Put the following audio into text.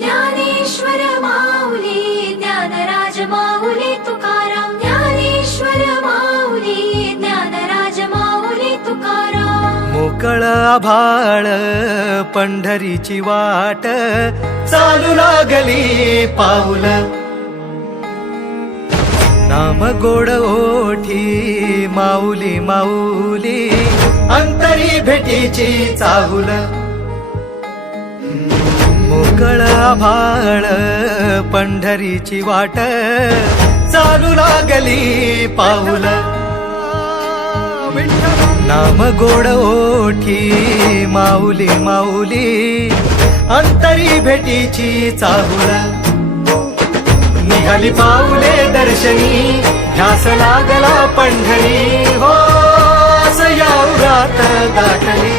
ज्ञानेश्वर माऊली ज्ञानराज माऊली तुकाराम ज्ञानेश्वर माऊली ज्ञानराज माऊली तुकाराम मोकळ आभाळ पंढरीची वाट चालू लागली पाऊल नाम गोड ओठी माऊली माऊली अंतरी भेटीची चाहुल मोकळ आभाळ पंढरीची वाट चालू लागली पाऊल नाम गोड ओठी माऊली माऊली अंतरी भेटीची चाहुल निघाली पाऊले दर्शनी ध्यास लागला पंढरी हो असं या उरात दाटली